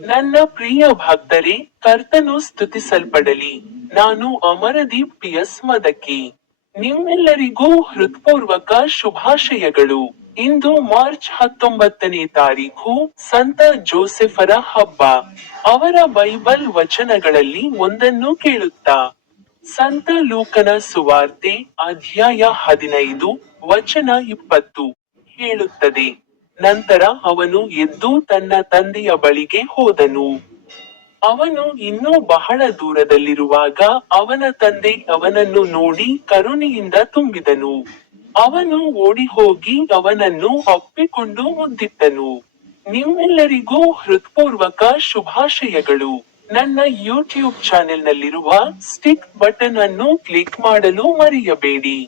ನನ್ನ ಪ್ರಿಯ ಭಕ್ತರೇ, ಕರ್ತನು ಸ್ತುತಿಸಲ್ಪಡಲಿ. ನಾನು ಅಮರದೀಪ್ ಪಿಯಸ್ ಮದಕಿ. ನಿಮ್ಮೆಲ್ಲರಿಗೂ ಹೃತ್ಪೂರ್ವಕ ಶುಭಾಶಯಗಳು. ಇಂದು ಮಾರ್ಚ್ 19ನೇ ತಾರೀಖು, ಸಂತ ಜೋಸೆಫರ ಹಬ್ಬ. ಅವರ ಬೈಬಲ್ ವಚನಗಳಲ್ಲಿ ಒಂದನ್ನು ಕೇಳುತ್ತಾ. ಸಂತ ಲೂಕನ ಸುವಾರ್ತೆ, ಅಧ್ಯಾಯ 15, ವಚನ 20 ಹೇಳುತ್ತದೆ. ನಂತರ ಅವನು ಎದ್ದು ತನ್ನ ತಂದೆಯ ಬಳಿಗೆ ಹೋದನು. ಅವನು ಇನ್ನೂ ಬಹಳ ದೂರದಲ್ಲಿರುವಾಗ ಅವನ ತಂದೆ ಅವನನ್ನು ನೋಡಿ ಕರುಣೆಯಿಂದ ತುಂಬಿದನು. ಅವನು ಓಡಿಹೋಗಿ ಅವನನ್ನು ಅಪ್ಪಿಕೊಂಡು ಮುದ್ದಿಟ್ಟನು. ನಿಮ್ಮೆಲ್ಲರಿಗೂ ಹೃತ್ಪೂರ್ವಕ ಶುಭಾಶಯಗಳು. ನನ್ನ ಯೂಟ್ಯೂಬ್ ಚಾನೆಲ್ನಲ್ಲಿರುವ ಸ್ಟಿಕ್ ಬಟನ್ ಅನ್ನು ಕ್ಲಿಕ್ ಮಾಡಲು ಮರೆಯಬೇಡಿ.